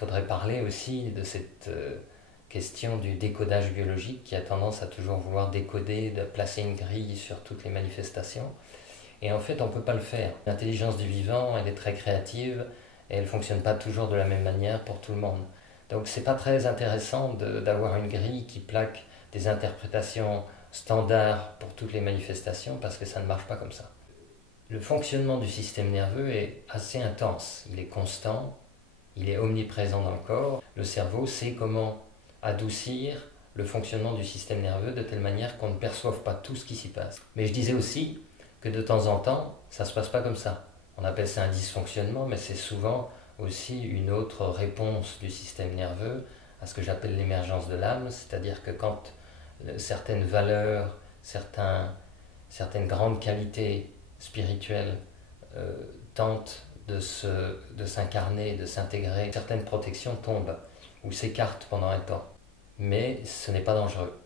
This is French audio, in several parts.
faudrait parler aussi de cette question du décodage biologique qui a tendance à toujours vouloir décoder, de placer une grille sur toutes les manifestations. Et en fait, on ne peut pas le faire. L'intelligence du vivant, elle est très créative et elle ne fonctionne pas toujours de la même manière pour tout le monde. Donc c'est pas très intéressant d'avoir une grille qui plaque des interprétations standards pour toutes les manifestations parce que ça ne marche pas comme ça. Le fonctionnement du système nerveux est assez intense, il est constant, il est omniprésent dans le corps. Le cerveau sait comment adoucir le fonctionnement du système nerveux de telle manière qu'on ne perçoive pas tout ce qui s'y passe. Mais je disais aussi que de temps en temps, ça ne se passe pas comme ça. On appelle ça un dysfonctionnement, mais c'est souvent aussi une autre réponse du système nerveux à ce que j'appelle l'émergence de l'âme, c'est-à-dire que quand certaines valeurs, certaines grandes qualités spirituelles tentent de s'incarner, de s'intégrer, certaines protections tombent ou s'écartent pendant un temps. Mais ce n'est pas dangereux.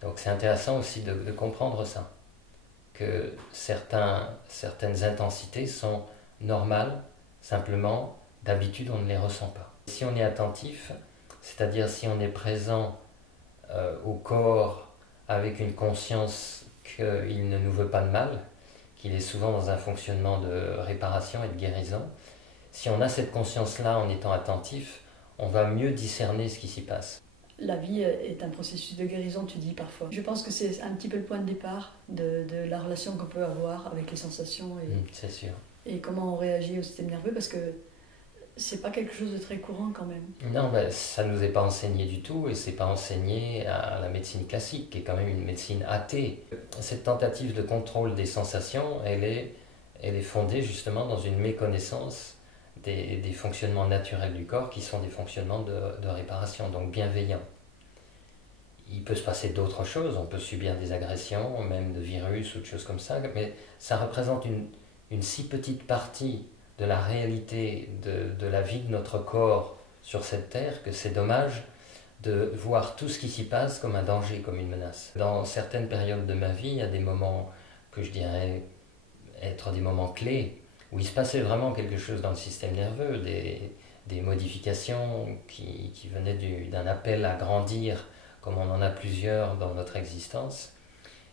Donc c'est intéressant aussi de comprendre ça, que certaines intensités sont normales, simplement d'habitude on ne les ressent pas. Si on est attentif, c'est-à-dire si on est présent au corps avec une conscience qu'il ne nous veut pas de mal, qu'il est souvent dans un fonctionnement de réparation et de guérison, si on a cette conscience-là en étant attentif, on va mieux discerner ce qui s'y passe. La vie est un processus de guérison, tu dis parfois. Je pense que c'est un petit peu le point de départ de la relation qu'on peut avoir avec les sensations c'est sûr. Et comment on réagit au système nerveux, parce que c'est pas quelque chose de très courant quand même. Non, ça ne nous est pas enseigné du tout et c'est pas enseigné à la médecine classique, qui est quand même une médecine athée. Cette tentative de contrôle des sensations, elle est fondée justement dans une méconnaissance des fonctionnements naturels du corps qui sont des fonctionnements de réparation, donc bienveillants. Il peut se passer d'autres choses, on peut subir des agressions, même de virus ou de choses comme ça, mais ça représente une si petite partie de la réalité de la vie de notre corps sur cette terre que c'est dommage de voir tout ce qui s'y passe comme un danger, comme une menace. Dans certaines périodes de ma vie, il y a des moments que je dirais être des moments clés, où il se passait vraiment quelque chose dans le système nerveux, des modifications qui venaient d'un appel à grandir, comme on en a plusieurs dans notre existence.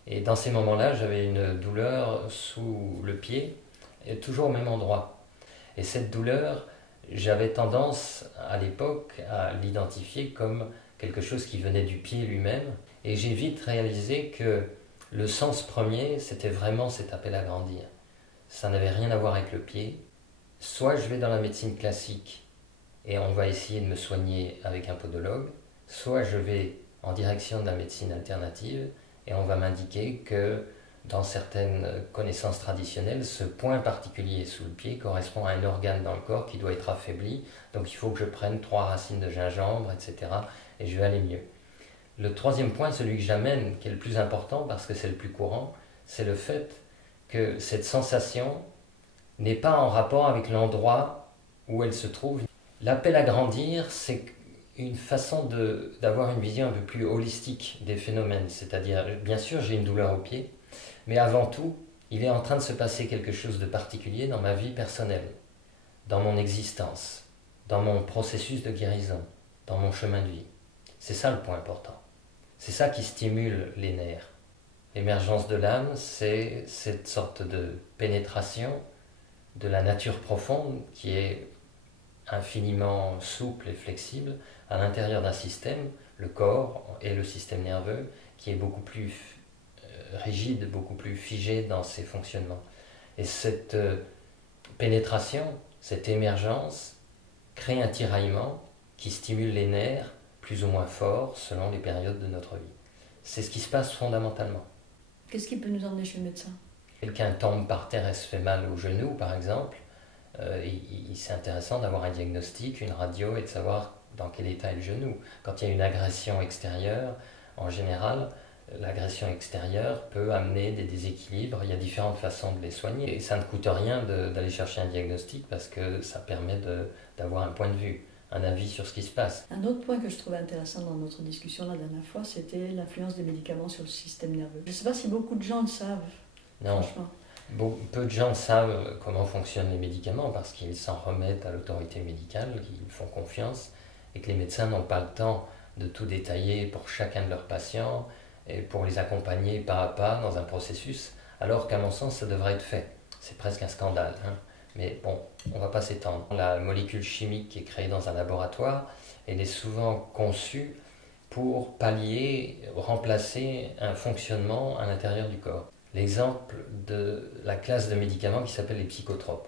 Et dans ces moments-là, j'avais une douleur sous le pied, et toujours au même endroit. Et cette douleur, j'avais tendance à l'époque à l'identifier comme quelque chose qui venait du pied lui-même. Et j'ai vite réalisé que le sens premier, c'était vraiment cet appel à grandir. Ça n'avait rien à voir avec le pied. Soit je vais dans la médecine classique et on va essayer de me soigner avec un podologue, soit je vais en direction de la médecine alternative et on va m'indiquer que dans certaines connaissances traditionnelles, ce point particulier sous le pied correspond à un organe dans le corps qui doit être affaibli, donc il faut que je prenne 3 racines de gingembre, etc. et je vais aller mieux. Le troisième point, celui que j'amène, qui est le plus important parce que c'est le plus courant, c'est le fait que cette sensation n'est pas en rapport avec l'endroit où elle se trouve. L'appel à grandir, c'est une façon d'avoir une vision un peu plus holistique des phénomènes, c'est-à-dire, bien sûr, j'ai une douleur au pied, mais avant tout, il est en train de se passer quelque chose de particulier dans ma vie personnelle, dans mon existence, dans mon processus de guérison, dans mon chemin de vie. C'est ça le point important. C'est ça qui stimule les nerfs. L'émergence de l'âme, c'est cette sorte de pénétration de la nature profonde qui est infiniment souple et flexible à l'intérieur d'un système, le corps et le système nerveux, qui est beaucoup plus rigide, beaucoup plus figé dans ses fonctionnements. Et cette pénétration, cette émergence, crée un tiraillement qui stimule les nerfs plus ou moins fort selon les périodes de notre vie. C'est ce qui se passe fondamentalement. Qu'est-ce qui peut nous emmener chez le médecin? Quelqu'un tombe par terre et se fait mal au genou, par exemple. C'est intéressant d'avoir un diagnostic, une radio et de savoir dans quel état est le genou. Quand il y a une agression extérieure, en général, l'agression extérieure peut amener des déséquilibres. Il y a différentes façons de les soigner. Et ça ne coûte rien d'aller chercher un diagnostic parce que ça permet d'avoir un point de vue, un avis sur ce qui se passe. Un autre point que je trouvais intéressant dans notre discussion la dernière fois, c'était l'influence des médicaments sur le système nerveux. Je ne sais pas si beaucoup de gens le savent, non. franchement. Peu de gens savent comment fonctionnent les médicaments parce qu'ils s'en remettent à l'autorité médicale, qu'ils font confiance, et que les médecins n'ont pas le temps de tout détailler pour chacun de leurs patients et pour les accompagner pas à pas dans un processus, alors qu'à mon sens, ça devrait être fait. C'est presque un scandale, hein. Mais bon, on ne va pas s'étendre. La molécule chimique qui est créée dans un laboratoire, elle est souvent conçue pour pallier, remplacer un fonctionnement à l'intérieur du corps. L'exemple de la classe de médicaments qui s'appelle les psychotropes.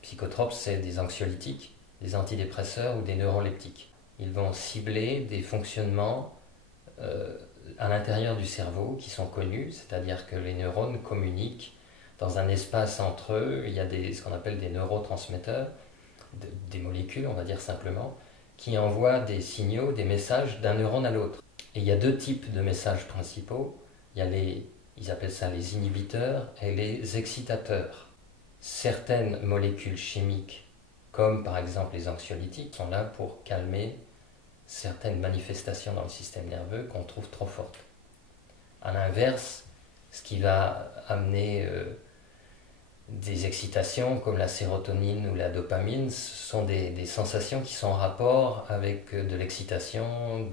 Psychotropes, c'est des anxiolytiques, des antidépresseurs ou des neuroleptiques. Ils vont cibler des fonctionnements à l'intérieur du cerveau qui sont connus, c'est-à-dire que les neurones communiquent dans un espace entre eux. Il y a ce qu'on appelle des neurotransmetteurs, des molécules, on va dire simplement, qui envoient des signaux, des messages d'un neurone à l'autre. Et il y a deux types de messages principaux. Il y a ils appellent ça les inhibiteurs et les excitateurs. Certaines molécules chimiques, comme par exemple les anxiolytiques, sont là pour calmer certaines manifestations dans le système nerveux qu'on trouve trop fortes. À l'inverse, ce qui va amener des excitations comme la sérotonine ou la dopamine, ce sont des sensations qui sont en rapport avec de l'excitation,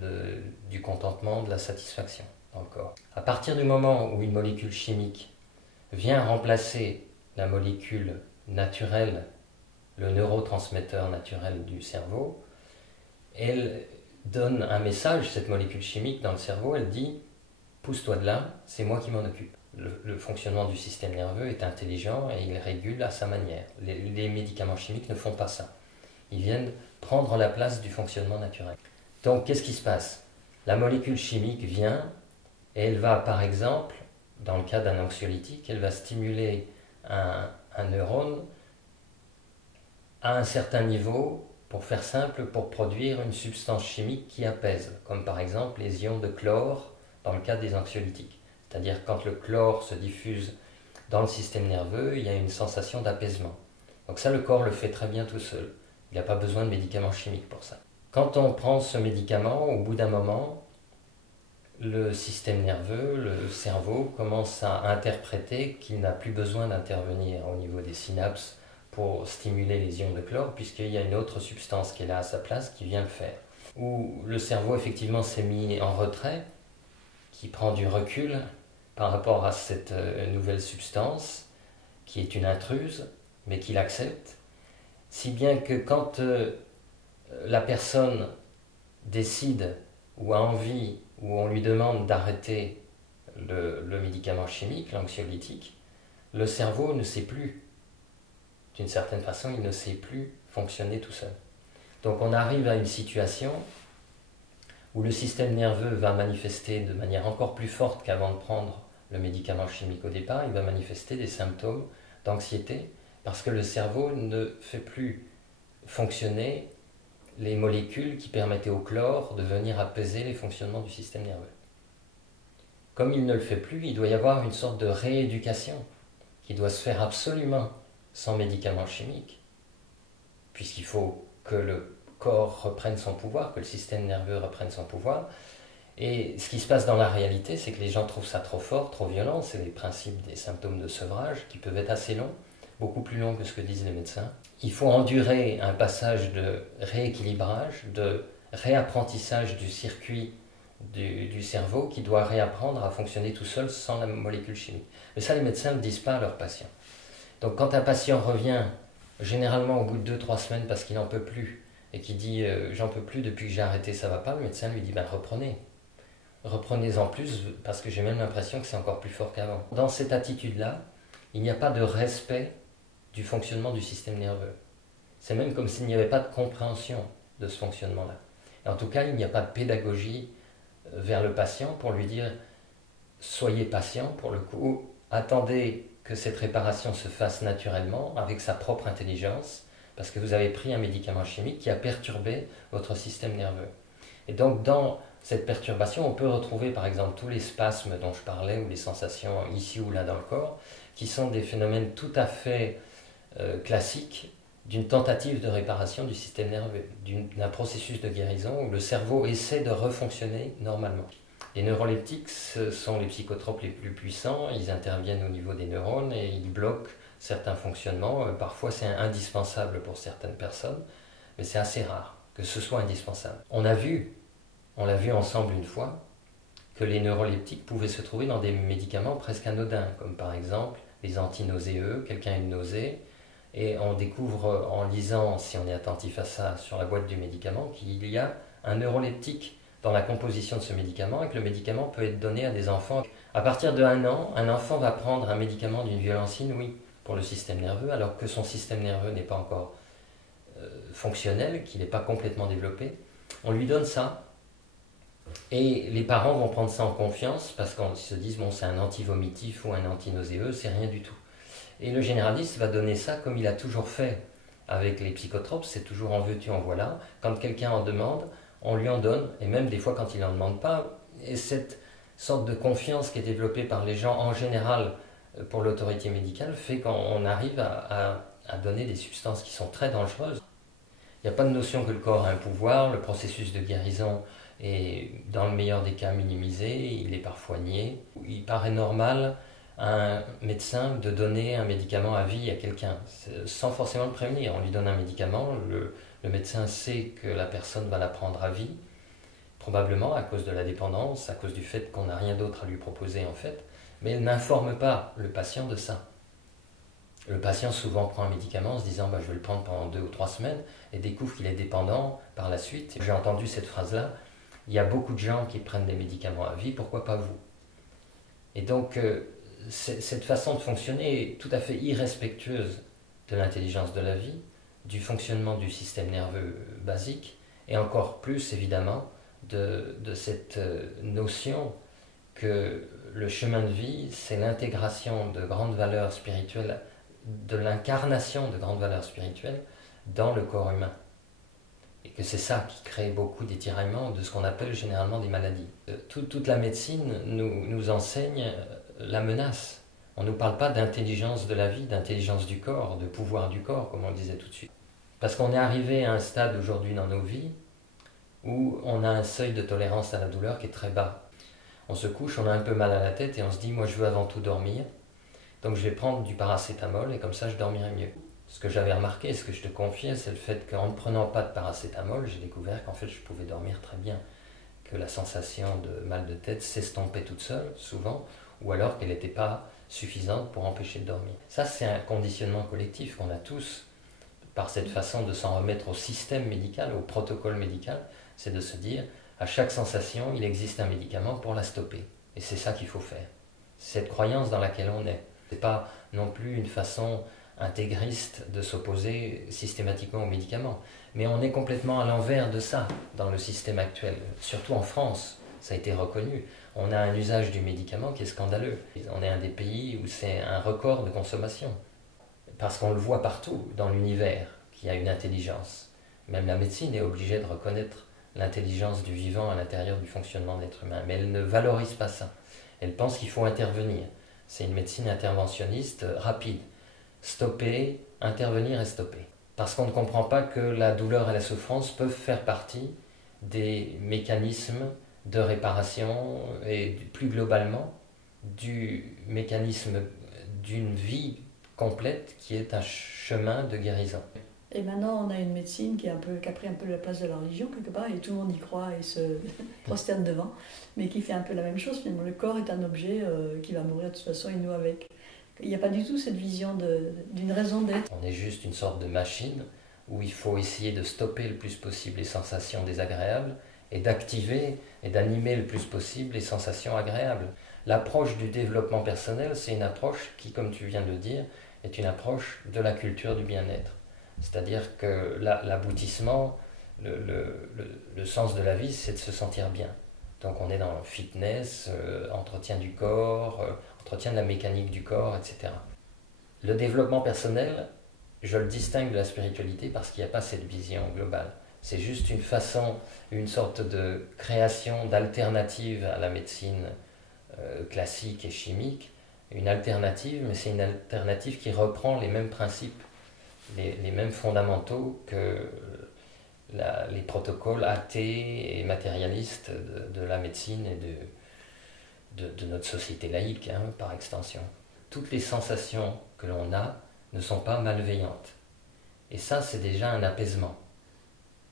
du contentement, de la satisfaction dans le corps. À partir du moment où une molécule chimique vient remplacer la molécule naturelle, le neurotransmetteur naturel du cerveau, elle donne un message, cette molécule chimique dans le cerveau, elle dit « pousse-toi de là, c'est moi qui m'en occupe ». Le fonctionnement du système nerveux est intelligent et il régule à sa manière. Les médicaments chimiques ne font pas ça. Ils viennent prendre la place du fonctionnement naturel. Donc qu'est-ce qui se passe? La molécule chimique vient et elle va, par exemple, dans le cas d'un anxiolytique, elle va stimuler un neurone à un certain niveau, pour faire simple, pour produire une substance chimique qui apaise, comme par exemple les ions de chlore dans le cas des anxiolytiques. C'est-à-dire quand le chlore se diffuse dans le système nerveux, il y a une sensation d'apaisement. Donc ça, le corps le fait très bien tout seul. Il n'y a pas besoin de médicaments chimiques pour ça. Quand on prend ce médicament, au bout d'un moment, le système nerveux, le cerveau, commence à interpréter qu'il n'a plus besoin d'intervenir au niveau des synapses pour stimuler les ions de chlore, puisqu'il y a une autre substance qui est là à sa place qui vient le faire. Où le cerveau effectivement s'est mis en retrait, qui prend du recul par rapport à cette nouvelle substance, qui est une intruse, mais qu'il accepte, si bien que quand la personne décide ou a envie, ou on lui demande d'arrêter le médicament chimique, l'anxiolytique, le cerveau ne sait plus, d'une certaine façon, il ne sait plus fonctionner tout seul. Donc on arrive à une situation où le système nerveux va manifester de manière encore plus forte qu'avant de prendre le médicament chimique au départ, il va manifester des symptômes d'anxiété parce que le cerveau ne fait plus fonctionner les molécules qui permettaient au chlore de venir apaiser les fonctionnements du système nerveux. Comme il ne le fait plus, il doit y avoir une sorte de rééducation qui doit se faire absolument sans médicaments chimiques, puisqu'il faut que le corps reprenne son pouvoir, que le système nerveux reprenne son pouvoir. Et ce qui se passe dans la réalité, c'est que les gens trouvent ça trop fort, trop violent. C'est les principes des symptômes de sevrage qui peuvent être assez longs, beaucoup plus longs que ce que disent les médecins. Il faut endurer un passage de rééquilibrage, de réapprentissage du circuit du cerveau qui doit réapprendre à fonctionner tout seul sans la molécule chimique. Mais ça, les médecins ne disent pas à leurs patients. Donc quand un patient revient, généralement au bout de 2-3 semaines parce qu'il n'en peut plus, et qui dit j'en peux plus depuis que j'ai arrêté, ça va pas, le médecin lui dit ben reprenez. Reprenez-en plus parce que j'ai même l'impression que c'est encore plus fort qu'avant. Dans cette attitude-là, il n'y a pas de respect du fonctionnement du système nerveux. C'est même comme s'il n'y avait pas de compréhension de ce fonctionnement-là. Et en tout cas, il n'y a pas de pédagogie vers le patient pour lui dire soyez patient pour le coup, attendez que cette réparation se fasse naturellement avec sa propre intelligence, parce que vous avez pris un médicament chimique qui a perturbé votre système nerveux. Et donc dans cette perturbation, on peut retrouver par exemple tous les spasmes dont je parlais, ou les sensations ici ou là dans le corps, qui sont des phénomènes tout à fait classiques d'une tentative de réparation du système nerveux, d'un processus de guérison où le cerveau essaie de refonctionner normalement. Les neuroleptiques, ce sont les psychotropes les plus puissants, ils interviennent au niveau des neurones et ils bloquent certains fonctionnements. Parfois c'est indispensable pour certaines personnes, mais c'est assez rare que ce soit indispensable. On l'a vu ensemble une fois, que les neuroleptiques pouvaient se trouver dans des médicaments presque anodins, comme par exemple les antinauséeux, quelqu'un a une nausée, et on découvre en lisant, si on est attentif à ça, sur la boîte du médicament, qu'il y a un neuroleptique dans la composition de ce médicament et que le médicament peut être donné à des enfants. À partir de 1 an, un enfant va prendre un médicament d'une violence inouïe pour le système nerveux, alors que son système nerveux n'est pas encore fonctionnel, qu'il n'est pas complètement développé. On lui donne ça, et les parents vont prendre ça en confiance parce qu'ils se disent bon, c'est un antivomitif ou un antinauséeux, c'est rien du tout. Et le généraliste va donner ça comme il a toujours fait avec les psychotropes, c'est toujours en veux-tu, en voilà. Quand quelqu'un en demande, on lui en donne, et même des fois quand il n'en demande pas. Et cette sorte de confiance qui est développée par les gens en général pour l'autorité médicale fait qu'on arrive à donner des substances qui sont très dangereuses. Il n'y a pas de notion que le corps a un pouvoir, le processus de guérison est dans le meilleur des cas minimisé, il est parfois nié. Il paraît normal à un médecin de donner un médicament à vie à quelqu'un, sans forcément le prévenir. On lui donne un médicament, le médecin sait que la personne va la prendre à vie, probablement à cause de la dépendance, à cause du fait qu'on n'a rien d'autre à lui proposer en fait, mais il n'informe pas le patient de ça. Le patient souvent prend un médicament en se disant je vais le prendre pendant 2 ou 3 semaines et découvre qu'il est dépendant par la suite. J'ai entendu cette phrase-là, il y a beaucoup de gens qui prennent des médicaments à vie, pourquoi pas vous? Et donc cette façon de fonctionner est tout à fait irrespectueuse de l'intelligence de la vie, du fonctionnement du système nerveux basique, et encore plus évidemment de cette notion que le chemin de vie, c'est l'intégration de grandes valeurs spirituelles, de l'incarnation de grandes valeurs spirituelles dans le corps humain. Et que c'est ça qui crée beaucoup d'étiraillements de ce qu'on appelle généralement des maladies. Toute la médecine nous enseigne la menace. On ne nous parle pas d'intelligence de la vie, d'intelligence du corps, de pouvoir du corps, comme on le disait tout de suite. Parce qu'on est arrivé à un stade aujourd'hui dans nos vies où on a un seuil de tolérance à la douleur qui est très bas. On se couche, on a un peu mal à la tête et on se dit « moi je veux avant tout dormir, donc je vais prendre du paracétamol et comme ça je dormirai mieux ». Ce que j'avais remarqué, ce que je te confiais, c'est le fait qu'en ne prenant pas de paracétamol, j'ai découvert qu'en fait je pouvais dormir très bien, que la sensation de mal de tête s'estompait toute seule, souvent, ou alors qu'elle n'était pas suffisante pour empêcher de dormir. Ça, c'est un conditionnement collectif qu'on a tous, par cette façon de s'en remettre au système médical, au protocole médical, c'est de se dire, à chaque sensation, il existe un médicament pour la stopper. Et c'est ça qu'il faut faire. Cette croyance dans laquelle on est. Ce n'est pas non plus une façon intégriste de s'opposer systématiquement aux médicaments. Mais on est complètement à l'envers de ça dans le système actuel. Surtout en France, ça a été reconnu. On a un usage du médicament qui est scandaleux. On est un des pays où c'est un record de consommation. Parce qu'on le voit partout dans l'univers, qu'il y a une intelligence. Même la médecine est obligée de reconnaître l'intelligence du vivant à l'intérieur du fonctionnement de l'être humain. Mais elle ne valorise pas ça. Elle pense qu'il faut intervenir. C'est une médecine interventionniste rapide. Stopper, intervenir et stopper. Parce qu'on ne comprend pas que la douleur et la souffrance peuvent faire partie des mécanismes de réparation et plus globalement du mécanisme d'une vie complète qui est un chemin de guérison. Et maintenant, on a une médecine qui a pris un peu la place de la religion, quelque part, et tout le monde y croit et se prosterne devant, mais qui fait un peu la même chose, finalement. Le corps est un objet qui va mourir de toute façon, et nous avec. Il n'y a pas du tout cette vision d'une raison d'être. On est juste une sorte de machine où il faut essayer de stopper le plus possible les sensations désagréables et d'activer et d'animer le plus possible les sensations agréables. L'approche du développement personnel, c'est une approche qui, comme tu viens de le dire, est une approche de la culture du bien-être. C'est-à-dire que l'aboutissement, le sens de la vie, c'est de se sentir bien. Donc on est dans le fitness, entretien du corps, entretien de la mécanique du corps, etc. Le développement personnel, je le distingue de la spiritualité parce qu'il n'y a pas cette vision globale. C'est juste une façon, une sorte de création d'alternative à la médecine classique et chimique. Une alternative, mais c'est une alternative qui reprend les mêmes principes, les mêmes fondamentaux que les protocoles athées et matérialistes de la médecine et de notre société laïque, hein, par extension. Toutes les sensations que l'on a ne sont pas malveillantes. Et ça, c'est déjà un apaisement.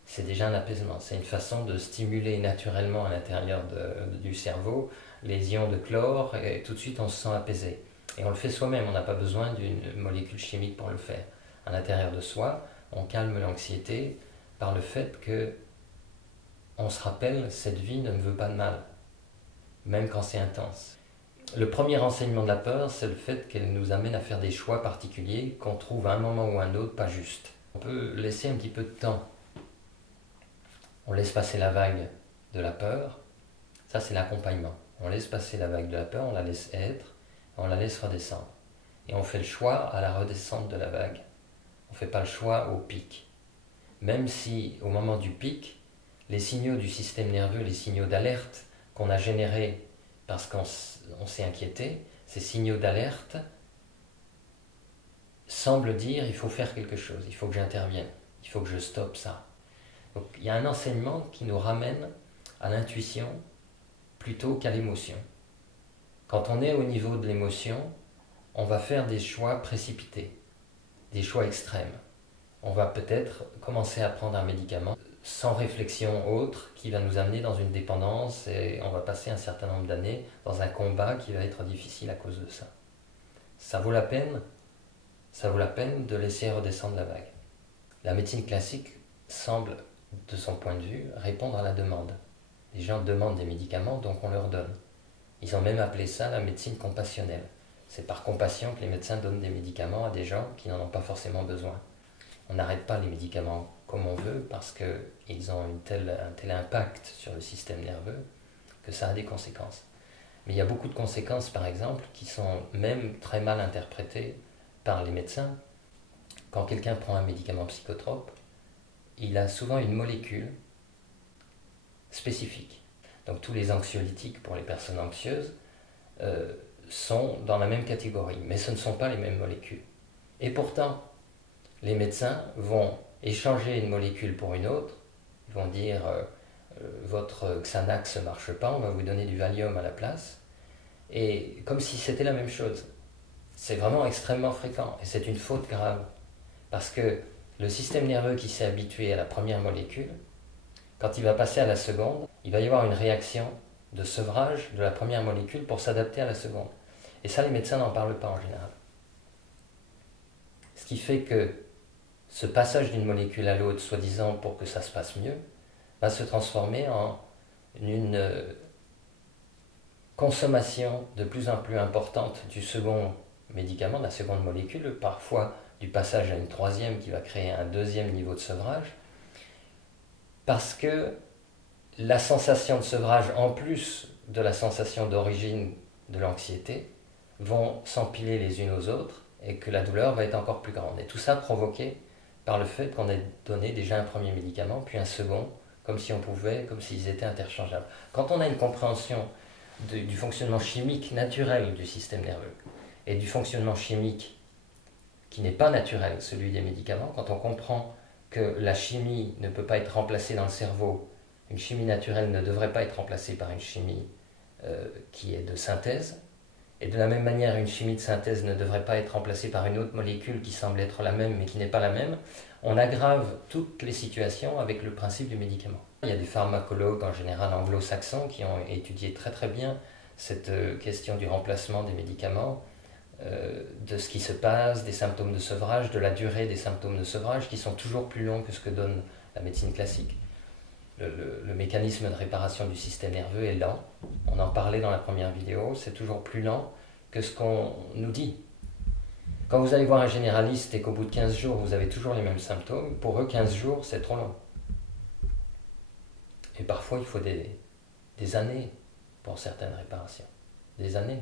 C'est déjà un apaisement. C'est une façon de stimuler naturellement à l'intérieur du cerveau les ions de chlore, et tout de suite on se sent apaisé. Et on le fait soi-même, on n'a pas besoin d'une molécule chimique pour le faire. À l'intérieur de soi, on calme l'anxiété par le fait que on se rappelle, cette vie ne me veut pas de mal, même quand c'est intense. Le premier enseignement de la peur, c'est le fait qu'elle nous amène à faire des choix particuliers qu'on trouve à un moment ou à un autre pas justes. On peut laisser un petit peu de temps. On laisse passer la vague de la peur. Ça, c'est l'accompagnement. On laisse passer la vague de la peur, on la laisse être, on la laisse redescendre. Et on fait le choix à la redescente de la vague. On ne fait pas le choix au pic. Même si, au moment du pic, les signaux du système nerveux, les signaux d'alerte qu'on a générés parce qu'on s'est inquiété, ces signaux d'alerte semblent dire il faut faire quelque chose, il faut que j'intervienne, il faut que je stoppe ça. Donc il y a un enseignement qui nous ramène à l'intuition plutôt qu'à l'émotion. Quand on est au niveau de l'émotion, on va faire des choix précipités, des choix extrêmes. On va peut-être commencer à prendre un médicament sans réflexion autre qui va nous amener dans une dépendance et on va passer un certain nombre d'années dans un combat qui va être difficile à cause de ça. Ça vaut la peine de laisser redescendre la vague. La médecine classique semble, de son point de vue, répondre à la demande. Les gens demandent des médicaments, donc on leur donne. Ils ont même appelé ça la médecine compassionnelle. C'est par compassion que les médecins donnent des médicaments à des gens qui n'en ont pas forcément besoin. On n'arrête pas les médicaments comme on veut parce qu'ils ont un tel impact sur le système nerveux que ça a des conséquences. Mais il y a beaucoup de conséquences, par exemple, qui sont même très mal interprétées par les médecins. Quand quelqu'un prend un médicament psychotrope, il a souvent une molécule spécifique. Donc tous les anxiolytiques pour les personnes anxieuses sont dans la même catégorie, mais ce ne sont pas les mêmes molécules. Et pourtant, les médecins vont échanger une molécule pour une autre. Ils vont dire votre Xanax ne marche pas, on va vous donner du Valium à la place. Et comme si c'était la même chose. C'est vraiment extrêmement fréquent et c'est une faute grave. Parce que le système nerveux qui s'est habitué à la première molécule, quand il va passer à la seconde, il va y avoir une réaction de sevrage de la première molécule pour s'adapter à la seconde. Et ça, les médecins n'en parlent pas en général. Ce qui fait que ce passage d'une molécule à l'autre, soi-disant pour que ça se passe mieux, va se transformer en une consommation de plus en plus importante du second médicament, de la seconde molécule, parfois du passage à une troisième qui va créer un deuxième niveau de sevrage, parce que la sensation de sevrage, en plus de la sensation d'origine de l'anxiété, vont s'empiler les unes aux autres et que la douleur va être encore plus grande. Et tout ça provoqué par le fait qu'on ait donné déjà un premier médicament, puis un second, comme si on pouvait, comme s'ils étaient interchangeables. Quand on a une compréhension du fonctionnement chimique naturel du système nerveux et du fonctionnement chimique qui n'est pas naturel, celui des médicaments, quand on comprend que la chimie ne peut pas être remplacée dans le cerveau, une chimie naturelle ne devrait pas être remplacée par une chimie qui est de synthèse, et de la même manière, une chimie de synthèse ne devrait pas être remplacée par une autre molécule qui semble être la même mais qui n'est pas la même, on aggrave toutes les situations avec le principe du médicament. Il y a des pharmacologues en général anglo-saxons qui ont étudié très très bien cette question du remplacement des médicaments, de ce qui se passe, des symptômes de sevrage, de la durée des symptômes de sevrage qui sont toujours plus longs que ce que donne la médecine classique. Le mécanisme de réparation du système nerveux est lent. On en parlait dans la première vidéo, c'est toujours plus lent que ce qu'on nous dit. Quand vous allez voir un généraliste et qu'au bout de 15 jours, vous avez toujours les mêmes symptômes, pour eux, 15 jours, c'est trop long. Et parfois, il faut des années pour certaines réparations. Des années.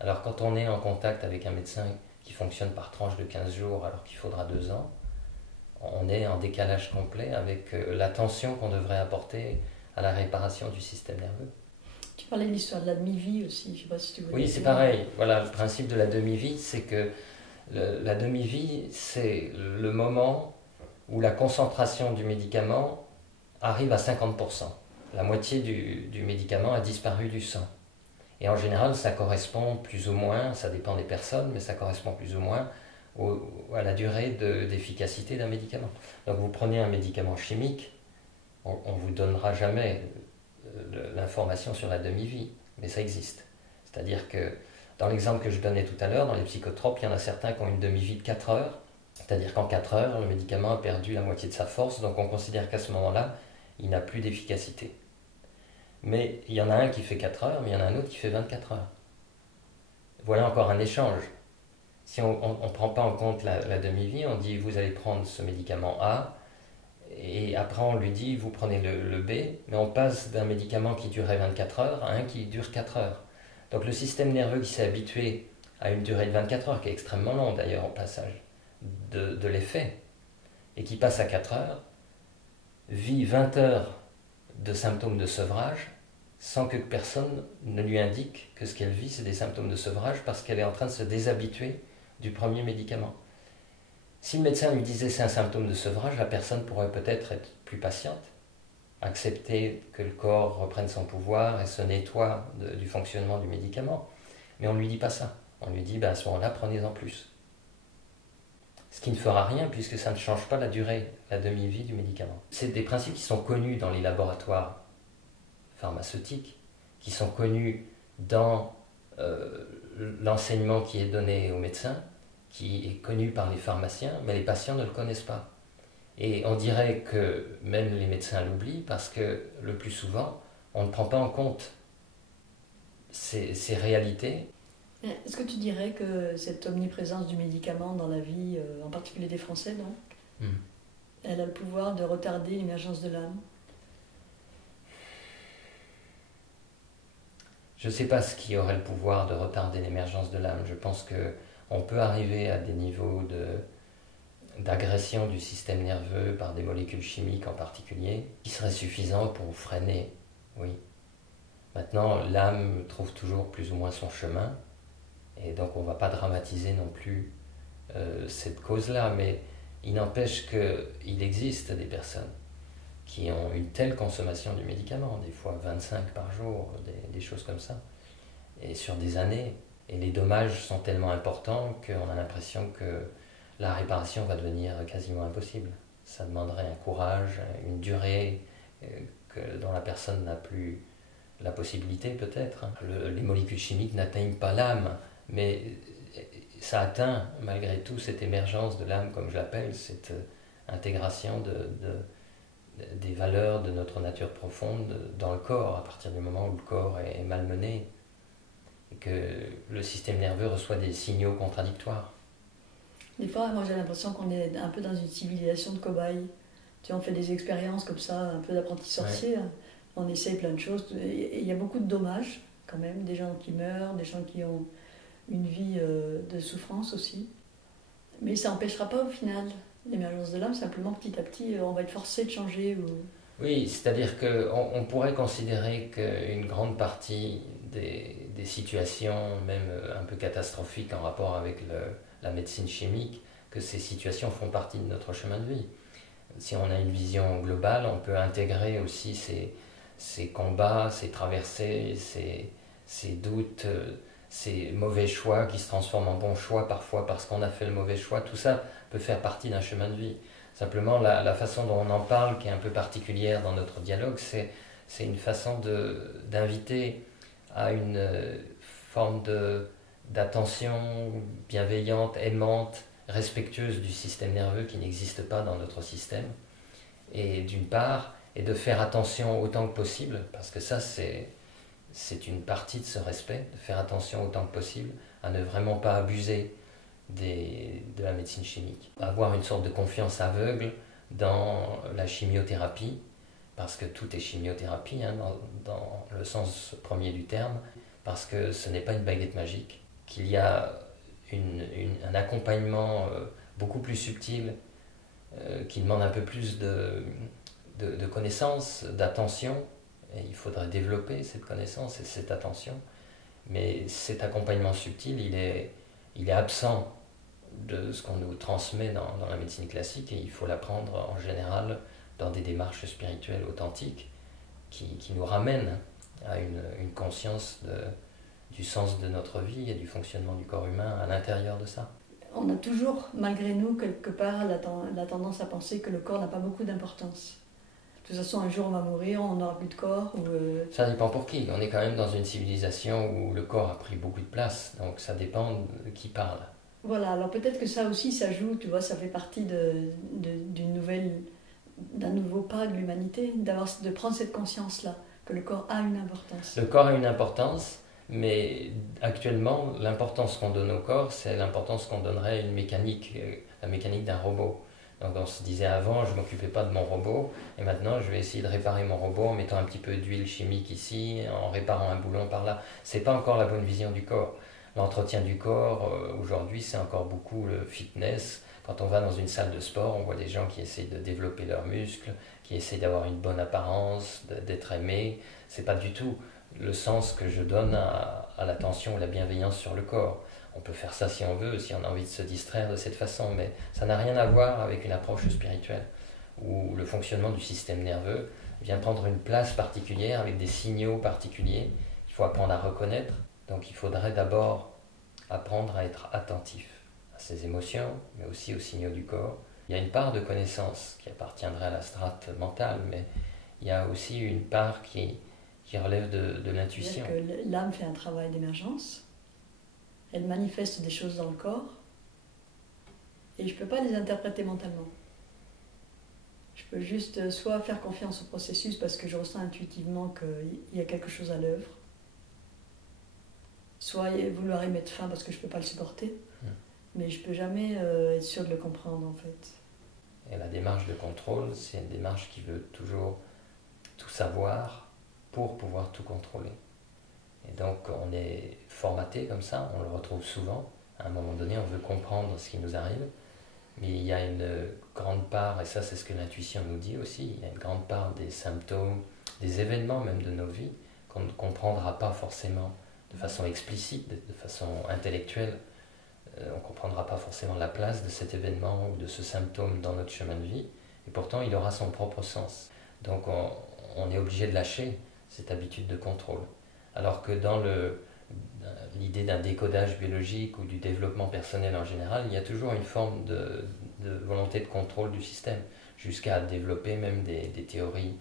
Alors quand on est en contact avec un médecin qui fonctionne par tranche de 15 jours alors qu'il faudra 2 ans, on est en décalage complet avec l'attention qu'on devrait apporter à la réparation du système nerveux. Tu parlais de l'histoire de la demi-vie aussi, je ne sais pas si tu voulais. Oui, c'est pareil. Voilà, le principe de la demi-vie, c'est que la demi-vie, c'est le moment où la concentration du médicament arrive à 50%. La moitié du médicament a disparu du sang. Et en général, ça correspond plus ou moins, ça dépend des personnes, mais ça correspond plus ou moins à la durée d'efficacité d'un médicament. Donc vous prenez un médicament chimique, on ne vous donnera jamais l'information sur la demi-vie, mais ça existe. C'est-à-dire que dans l'exemple que je donnais tout à l'heure, dans les psychotropes, il y en a certains qui ont une demi-vie de 4 heures, c'est-à-dire qu'en 4 heures, le médicament a perdu la moitié de sa force, donc on considère qu'à ce moment-là, il n'a plus d'efficacité. Mais il y en a un qui fait 4 heures, mais il y en a un autre qui fait 24 heures. Voilà encore un échange. Si on ne prend pas en compte la demi-vie, on dit vous allez prendre ce médicament A, et après on lui dit vous prenez le B, mais on passe d'un médicament qui durait 24 heures à un qui dure 4 heures. Donc le système nerveux qui s'est habitué à une durée de 24 heures, qui est extrêmement longue d'ailleurs au passage de l'effet, et qui passe à 4 heures, vit 20 heures de symptômes de sevrage sans que personne ne lui indique que ce qu'elle vit, c'est des symptômes de sevrage parce qu'elle est en train de se déshabituer du premier médicament. Si le médecin lui disait c'est un symptôme de sevrage, la personne pourrait peut-être être plus patiente, accepter que le corps reprenne son pouvoir et se nettoie du fonctionnement du médicament. Mais on ne lui dit pas ça. On lui dit à ce moment-là, prenez-en plus. Ce qui ne fera rien puisque ça ne change pas la durée, la demi-vie du médicament. C'est des principes qui sont connus dans les laboratoires pharmaceutiques, qui sont connus dans l'enseignement qui est donné aux médecins, qui est connu par les pharmaciens, mais les patients ne le connaissent pas. Et on dirait que même les médecins l'oublient parce que le plus souvent, on ne prend pas en compte ces réalités. Est-ce que tu dirais que cette omniprésence du médicament dans la vie, en particulier des Français, donc, elle a le pouvoir de retarder l'émergence de l'âme? Je ne sais pas ce qui aurait le pouvoir de retarder l'émergence de l'âme. Je pense qu'on peut arriver à des niveaux d'agression du système nerveux par des molécules chimiques en particulier, qui seraient suffisants pour freiner, oui. Maintenant, l'âme trouve toujours plus ou moins son chemin, et donc on ne va pas dramatiser non plus cette cause-là, mais il n'empêche qu'il existe des personnes qui ont une telle consommation du médicament, des fois 25 par jour, des choses comme ça, et sur des années, et les dommages sont tellement importants qu'on a l'impression que la réparation va devenir quasiment impossible. Ça demanderait un courage, une durée dont la personne n'a plus la possibilité peut-être. Les molécules chimiques n'atteignent pas l'âme, mais ça atteint malgré tout cette émergence de l'âme, comme je l'appelle, cette intégration des valeurs de notre nature profonde dans le corps, à partir du moment où le corps est malmené, et que le système nerveux reçoit des signaux contradictoires. Des fois, moi j'ai l'impression qu'on est un peu dans une civilisation de cobayes. Tu vois, on fait des expériences comme ça, un peu d'apprenti sorcier. Ouais. On essaye plein de choses. Et il y a beaucoup de dommages, quand même. Des gens qui meurent, des gens qui ont une vie de souffrance aussi. Mais ça n'empêchera pas au final l'émergence de l'âme. Simplement, petit à petit, on va être forcé de changer. Oui, c'est-à-dire qu'on pourrait considérer qu'une grande partie des situations, même un peu catastrophiques en rapport avec la médecine chimique, que ces situations font partie de notre chemin de vie. Si on a une vision globale, on peut intégrer aussi ces combats, ces traversées, ces doutes, ces mauvais choix qui se transforment en bons choix parfois parce qu'on a fait le mauvais choix. Tout ça peut faire partie d'un chemin de vie. Simplement, la façon dont on en parle, qui est un peu particulière dans notre dialogue, c'est une façon d'inviter à une forme d'attention bienveillante, aimante, respectueuse du système nerveux qui n'existe pas dans notre système, et d'une part, et de faire attention autant que possible, parce que ça c'est une partie de ce respect, de faire attention autant que possible à ne vraiment pas abuser de la médecine chimique. Avoir une sorte de confiance aveugle dans la chimiothérapie, parce que tout est chimiothérapie, hein, dans le sens premier du terme, parce que ce n'est pas une baguette magique, qu'il y a un accompagnement beaucoup plus subtil, qui demande un peu plus de connaissances, d'attention, et il faudrait développer cette connaissance et cette attention, mais cet accompagnement subtil, il est absent de ce qu'on nous transmet dans la médecine classique, et il faut l'apprendre en général dans des démarches spirituelles authentiques qui nous ramènent à une conscience du sens de notre vie et du fonctionnement du corps humain à l'intérieur de ça. On a toujours, malgré nous, quelque part, la tendance à penser que le corps n'a pas beaucoup d'importance. De toute façon, un jour on va mourir, on n'aura plus de corps. Ça dépend pour qui. On est quand même dans une civilisation où le corps a pris beaucoup de place, donc ça dépend de qui parle. Voilà, alors peut-être que ça aussi, ça joue, tu vois, ça fait partie d'un nouveau pas de l'humanité, de prendre cette conscience-là, que le corps a une importance. Le corps a une importance, mais actuellement, l'importance qu'on donne au corps, c'est l'importance qu'on donnerait à une mécanique, la mécanique d'un robot. Donc on se disait avant, je ne m'occupais pas de mon robot, et maintenant je vais essayer de réparer mon robot en mettant un petit peu d'huile chimique ici, en réparant un boulon par là. C'est pas encore la bonne vision du corps. L'entretien du corps, aujourd'hui, c'est encore beaucoup le fitness. Quand on va dans une salle de sport, on voit des gens qui essaient de développer leurs muscles, qui essaient d'avoir une bonne apparence, d'être aimés. C'est pas du tout le sens que je donne à l'attention ou la bienveillance sur le corps. On peut faire ça si on veut, si on a envie de se distraire de cette façon, mais ça n'a rien à voir avec une approche spirituelle, où le fonctionnement du système nerveux vient prendre une place particulière avec des signaux particuliers qu'il faut apprendre à reconnaître. Donc il faudrait d'abord apprendre à être attentif à ses émotions, mais aussi aux signaux du corps. Il y a une part de connaissance qui appartiendrait à la strate mentale, mais il y a aussi une part qui relève de l'intuition. C'est-à-dire que l'âme fait un travail d'émergence, elle manifeste des choses dans le corps, et je ne peux pas les interpréter mentalement. Je peux juste soit faire confiance au processus parce que je ressens intuitivement qu'il y a quelque chose à l'œuvre, soit vouloir y mettre fin parce que je ne peux pas le supporter, mais je ne peux jamais être sûr de le comprendre en fait. Et la démarche de contrôle, c'est une démarche qui veut toujours tout savoir pour pouvoir tout contrôler. Et donc on est formaté comme ça, on le retrouve souvent. À un moment donné, on veut comprendre ce qui nous arrive, mais il y a une grande part, et ça c'est ce que l'intuition nous dit aussi, il y a une grande part des symptômes, des événements même de nos vies, qu'on ne comprendra pas forcément de façon explicite, de façon intellectuelle. On ne comprendra pas forcément la place de cet événement ou de ce symptôme dans notre chemin de vie, et pourtant il aura son propre sens. Donc on est obligé de lâcher cette habitude de contrôle. Alors que dans l'idée d'un décodage biologique ou du développement personnel en général, il y a toujours une forme de volonté de contrôle du système, jusqu'à développer même des théories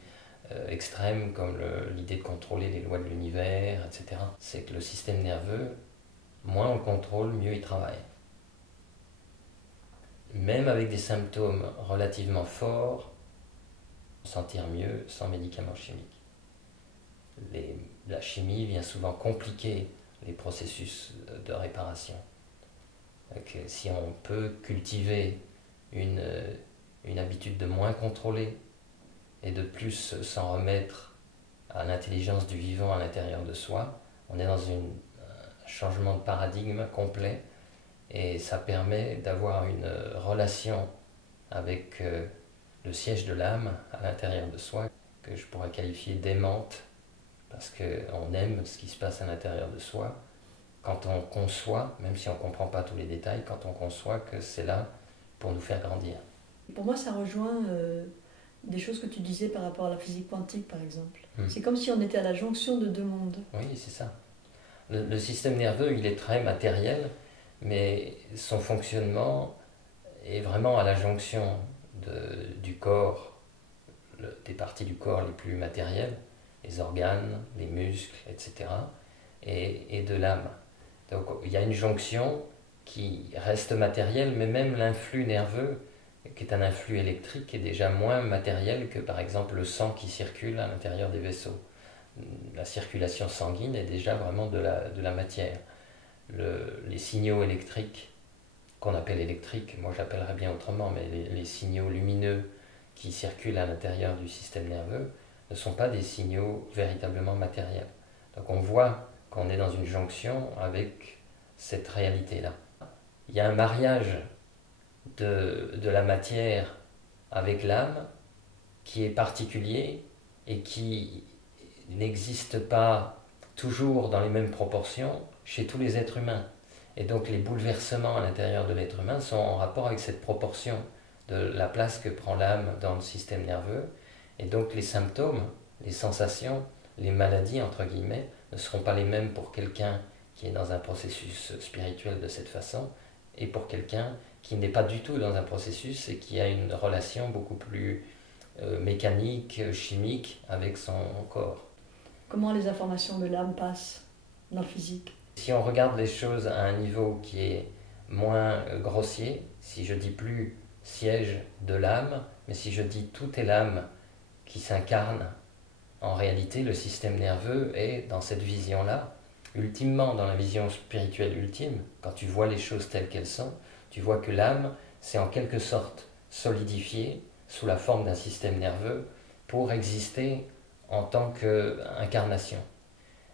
extrêmes comme l'idée de contrôler les lois de l'univers, etc. C'est que le système nerveux, moins on le contrôle, mieux il travaille. Même avec des symptômes relativement forts, sentir mieux sans médicaments chimiques. La chimie vient souvent compliquer les processus de réparation. Donc, si on peut cultiver une habitude de moins contrôler et de plus s'en remettre à l'intelligence du vivant à l'intérieur de soi, on est dans un changement de paradigme complet et ça permet d'avoir une relation avec le siège de l'âme à l'intérieur de soi que je pourrais qualifier d'aimante, parce qu'on aime ce qui se passe à l'intérieur de soi quand on conçoit, même si on ne comprend pas tous les détails, quand on conçoit que c'est là pour nous faire grandir. Pour moi, ça rejoint des choses que tu disais par rapport à la physique quantique, par exemple. C'est comme si on était à la jonction de deux mondes. Oui, c'est ça. Le système nerveux, il est très matériel, mais son fonctionnement est vraiment à la jonction du corps, des parties du corps les plus matérielles, les organes, les muscles, etc., et de l'âme. Donc il y a une jonction qui reste matérielle, mais même l'influx nerveux, qui est un influx électrique, est déjà moins matériel que par exemple le sang qui circule à l'intérieur des vaisseaux. La circulation sanguine est déjà vraiment de la matière. Les signaux électriques, qu'on appelle électriques, moi j'appellerais bien autrement, mais les signaux lumineux qui circulent à l'intérieur du système nerveux ne sont pas des signaux véritablement matériels. Donc on voit qu'on est dans une jonction avec cette réalité-là. Il y a un mariage de la matière avec l'âme qui est particulier et qui n'existe pas toujours dans les mêmes proportions chez tous les êtres humains. Et donc les bouleversements à l'intérieur de l'être humain sont en rapport avec cette proportion de la place que prend l'âme dans le système nerveux. Et donc les symptômes, les sensations, les maladies, entre guillemets, ne seront pas les mêmes pour quelqu'un qui est dans un processus spirituel de cette façon, et pour quelqu'un qui n'est pas du tout dans un processus et qui a une relation beaucoup plus mécanique, chimique avec son corps. Comment les informations de l'âme passent dans le physique? Si on regarde les choses à un niveau qui est moins grossier, si je dis plus siège de l'âme, mais si je dis tout est l'âme qui s'incarne, en réalité le système nerveux est dans cette vision-là. Ultimement, dans la vision spirituelle ultime, quand tu vois les choses telles qu'elles sont, tu vois que l'âme s'est en quelque sorte solidifiée sous la forme d'un système nerveux pour exister en tant qu'incarnation.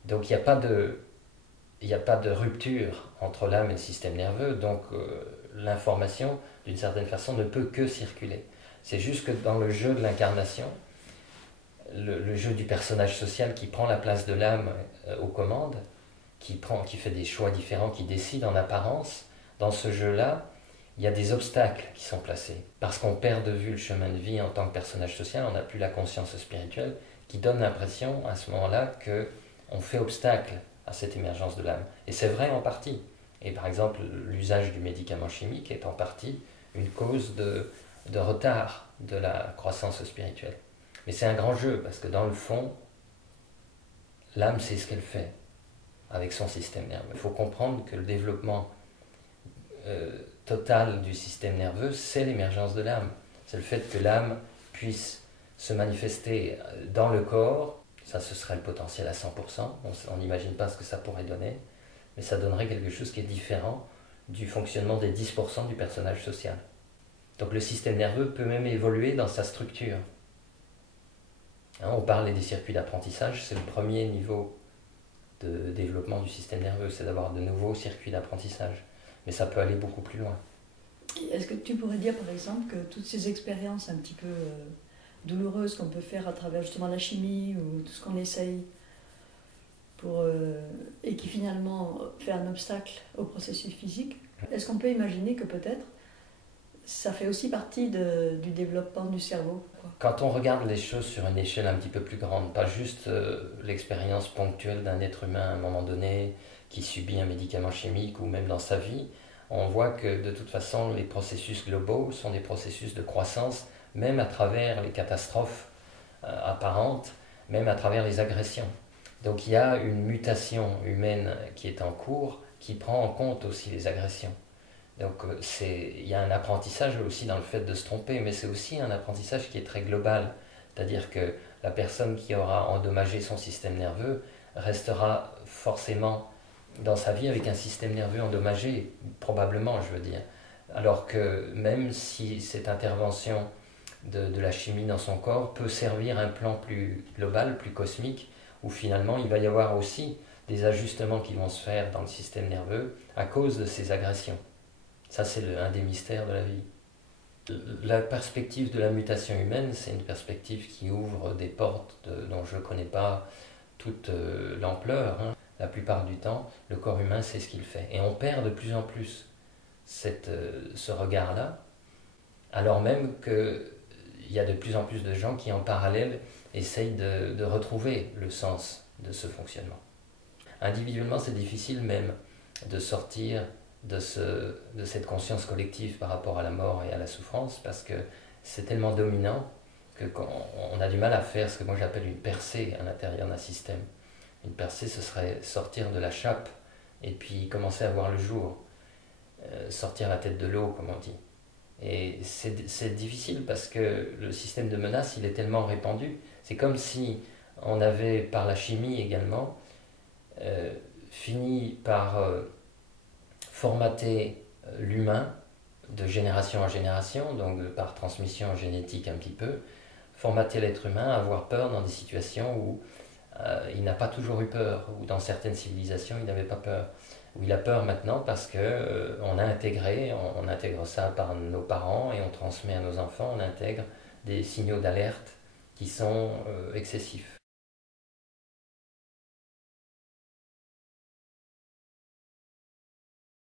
Donc il n'y a pas de rupture entre l'âme et le système nerveux, donc l'information, d'une certaine façon, ne peut que circuler. C'est juste que dans le jeu de l'incarnation, le jeu du personnage social qui prend la place de l'âme aux commandes, qui fait des choix différents, qui décide en apparence, dans ce jeu-là, il y a des obstacles qui sont placés. Parce qu'on perd de vue le chemin de vie en tant que personnage social, on n'a plus la conscience spirituelle, qui donne l'impression à ce moment-là qu'on fait obstacle à cette émergence de l'âme. Et c'est vrai en partie. Et par exemple, l'usage du médicament chimique est en partie une cause de retard de la croissance spirituelle. Mais c'est un grand jeu, parce que dans le fond, l'âme sait ce qu'elle fait avec son système nerveux. Il faut comprendre que le développement total du système nerveux, c'est l'émergence de l'âme. C'est le fait que l'âme puisse se manifester dans le corps. Ça, ce serait le potentiel à 100%. On n'imagine pas ce que ça pourrait donner, mais ça donnerait quelque chose qui est différent du fonctionnement des 10% du personnage social. Donc le système nerveux peut même évoluer dans sa structure. On parle des circuits d'apprentissage, c'est le premier niveau de développement du système nerveux, c'est d'avoir de nouveaux circuits d'apprentissage. Mais ça peut aller beaucoup plus loin. Est-ce que tu pourrais dire par exemple que toutes ces expériences un petit peu douloureuses qu'on peut faire à travers justement la chimie ou tout ce qu'on essaye et qui finalement fait un obstacle au processus physique, est-ce qu'on peut imaginer que peut-être ça fait aussi partie du développement du cerveau? Quand on regarde les choses sur une échelle un petit peu plus grande, pas juste l'expérience ponctuelle d'un être humain à un moment donné qui subit un médicament chimique ou même dans sa vie, on voit que de toute façon les processus globaux sont des processus de croissance, même à travers les catastrophes apparentes, même à travers les agressions. Donc il y a une mutation humaine qui est en cours, qui prend en compte aussi les agressions. Donc il y a un apprentissage aussi dans le fait de se tromper, mais c'est aussi un apprentissage qui est très global. C'est-à-dire que la personne qui aura endommagé son système nerveux restera forcément dans sa vie avec un système nerveux endommagé, probablement je veux dire. Alors que même si cette intervention de la chimie dans son corps peut servir un plan plus global, plus cosmique, où finalement il va y avoir aussi des ajustements qui vont se faire dans le système nerveux à cause de ces agressions. Ça, c'est un des mystères de la vie. La perspective de la mutation humaine, c'est une perspective qui ouvre des portes dont je ne connais pas toute l'ampleur. La plupart du temps, le corps humain sait ce qu'il fait. Et on perd de plus en plus ce regard-là, alors même qu'il y a de plus en plus de gens qui, en parallèle, essayent de retrouver le sens de ce fonctionnement. Individuellement, c'est difficile même de sortir de cette conscience collective par rapport à la mort et à la souffrance, parce que c'est tellement dominant qu'on a du mal à faire ce que moi j'appelle une percée à l'intérieur d'un système. Une percée, ce serait sortir de la chape et puis commencer à voir le jour, sortir la tête de l'eau, comme on dit. Et c'est difficile parce que le système de menace, il est tellement répandu. C'est comme si on avait, par la chimie également, fini par formater l'humain de génération en génération, donc par transmission génétique un petit peu, formater l'être humain à avoir peur dans des situations où il n'a pas toujours eu peur, ou dans certaines civilisations il n'avait pas peur, où il a peur maintenant parce que on intègre ça par nos parents et on transmet à nos enfants, on intègre des signaux d'alerte qui sont excessifs.